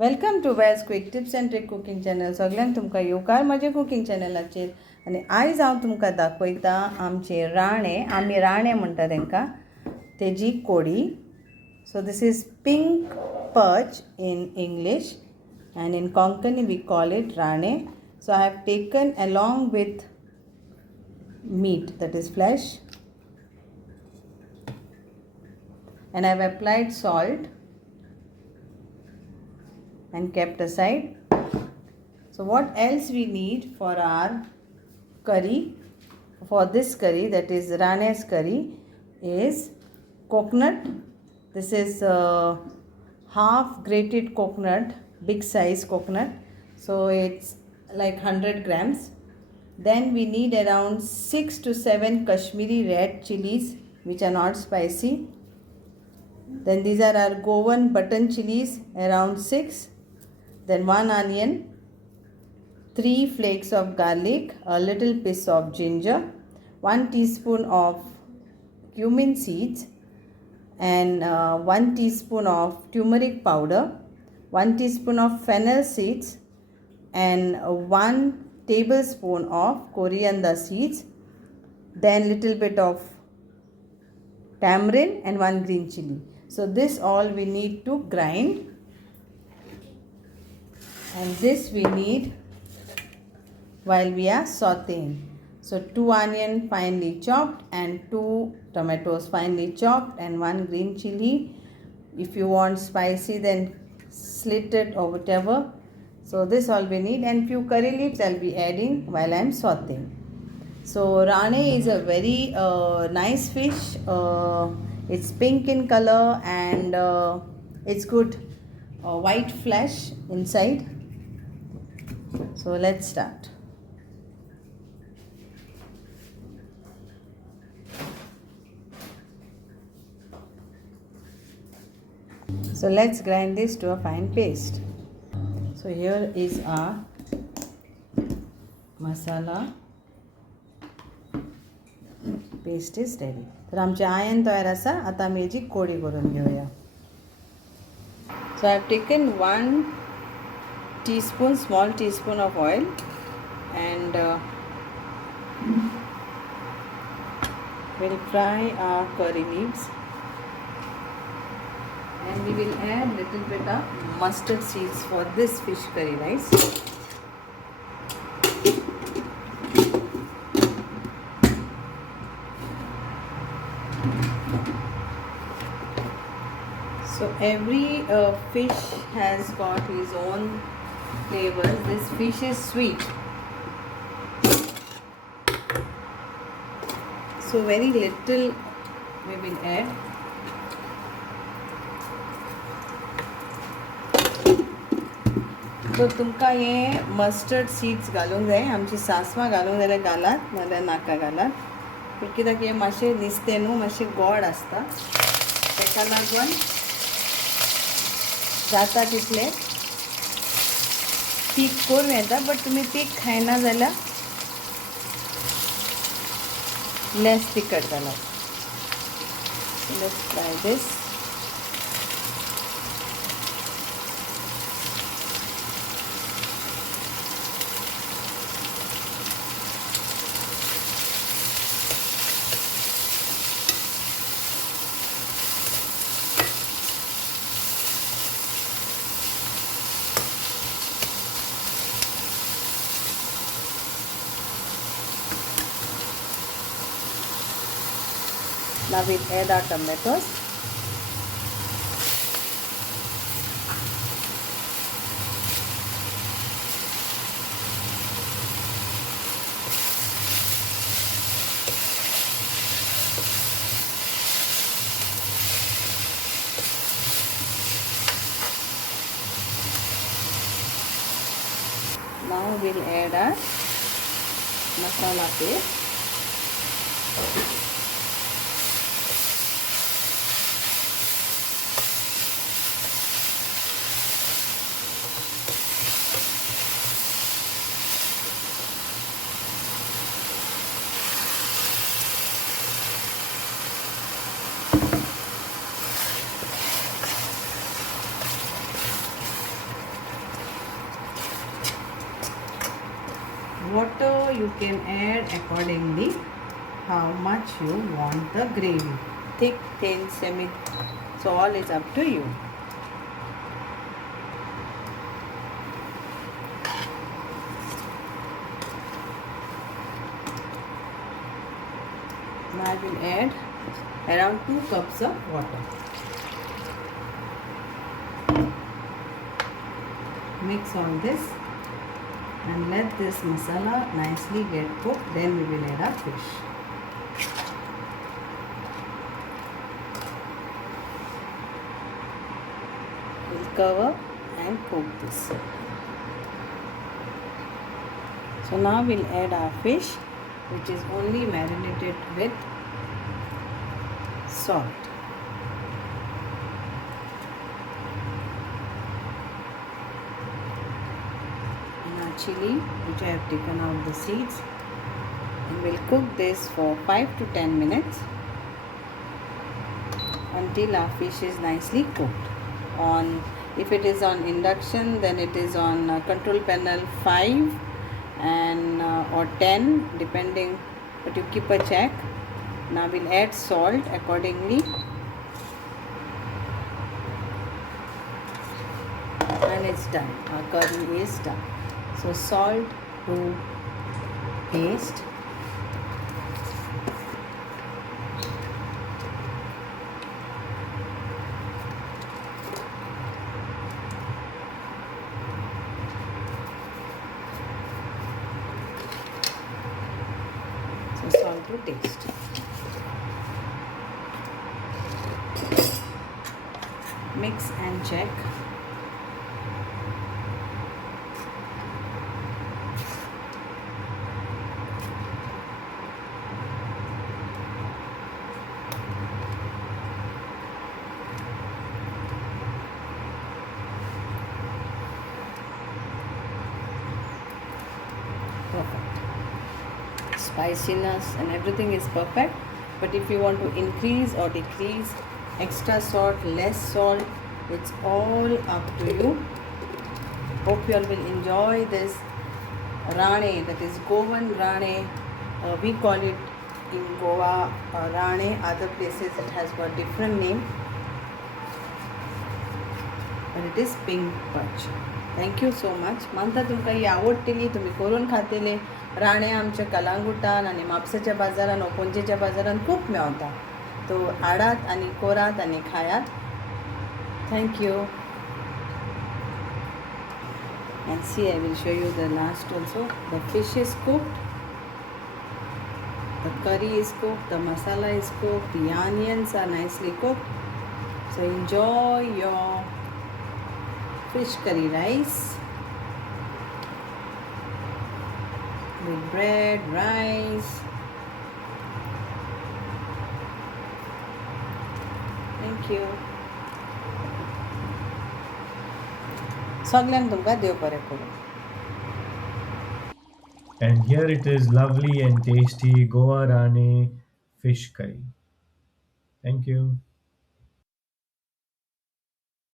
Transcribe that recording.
Welcome to Wells quick tips and trick cooking channel. सगळ्यांक तुमकां येवकार म्हजे कुकिंग चॅनलाचेर. आनी आयज हांव तुमकां दाखयता आमचे राणे. आमी राणे म्हणटा तांकां, तेजी कोडी. So this is pink perch in English and in Konkani we call it rane. So I have taken along with meat, that is flesh, and I have applied salt and kept aside. So what else we need for our curry, for this curry, that is rane's curry, is coconut. This is half grated coconut, big size coconut, so it's like 100 grams. Then we need around 6 to 7 Kashmiri red chillies which are not spicy. Then these are our Goan button chilies, around 6. Then 1 onion, 3 flakes of garlic, a little piece of ginger, 1 teaspoon of cumin seeds, and 1 teaspoon of turmeric powder, 1 teaspoon of fennel seeds, and 1 tablespoon of coriander seeds, then little bit of tamarind and 1 green chilli. So this all we need to grind, and this we need while we are sautéing. So 2 onion finely chopped and 2 tomatoes finely chopped and 1 green chilli. If you want spicy, then slit it or whatever. So this all we need, and few curry leaves I'll be adding while I'm sautéing. So rane is a very nice fish. It's pink in color, and it's good white flesh inside. So let's start. So let's grind this to a fine paste. So here is our masala. Paste is ready. तर आमचे ion तयार आसा. आता आमी hazy कोडी करून घेवया. So I have taken 1 teaspoon, small teaspoon of oil, and we'll fry our curry leaves. And we will add little bit of mustard seeds for this fish curry rice. So every fish has got his own flavors. This fish is sweet, so very little we will add. So तुमकां हे mustard seeds घालूंक जाय. आमची सासवां घालूंक जाल्यार घालात, नाल्यार नाका घालात. पूण कित्याक हे मातशें नुस्तें न्हू, मातशें गोड आसता, ताका लागून जाता तितलें तीख करून येता. बट तुमी तीख खायना जाल्यार लेस तिखट घालात. Let's try this. Now we'll add our tomatoes. Now we'll add our masala paste. you can add accordingly how much you want the gravy. Thick, thin, semi, so all is up to you. Now I will add around 2 cups of water. Mix all this and let this masala nicely get cooked. Then we will add our fish. We'll cover and cook this. So now we'll add our fish, which is only marinated with salt. And our chili, which I have taken out the seeds, and we'll cook this for 5 to 10 minutes until our fish is nicely cooked. If it is on induction, then it is on control panel 5 and or 10 depending, but you keep a check. Now we'll add salt accordingly and it's done. Our curry is done. So salt to taste. Salt to taste. Mix and check. Perfect. Spiciness and everything is perfect, but if you want to increase or decrease, extra salt, less salt, it's all up to you. Hope you all will enjoy this Rane, that is Goan Rane. We call it in Goa Rane. Other places it has got different name, but it is pink perch. Thank you so much. मानता तुमकां ही आवडटली, तुम्ही करून खातेले. राणे आमच्या कलांगुटान आणि म्हापसाच्या बाजारान व पणजेच्या बाजारान खूप मेळटा. तो हाडात आणि कोरात आणि खायात. Thank you. And see, I will show you the last also. The fish is cooked, the curry is cooked, the masala is cooked, the onions are nicely cooked. So enjoy your fish curry rice with bread, rice. Thank you. सगळ्यांक तुमकां देव बरें करूं. And here it is, lovely and tasty Goan Rane Fish Curry. Thank you.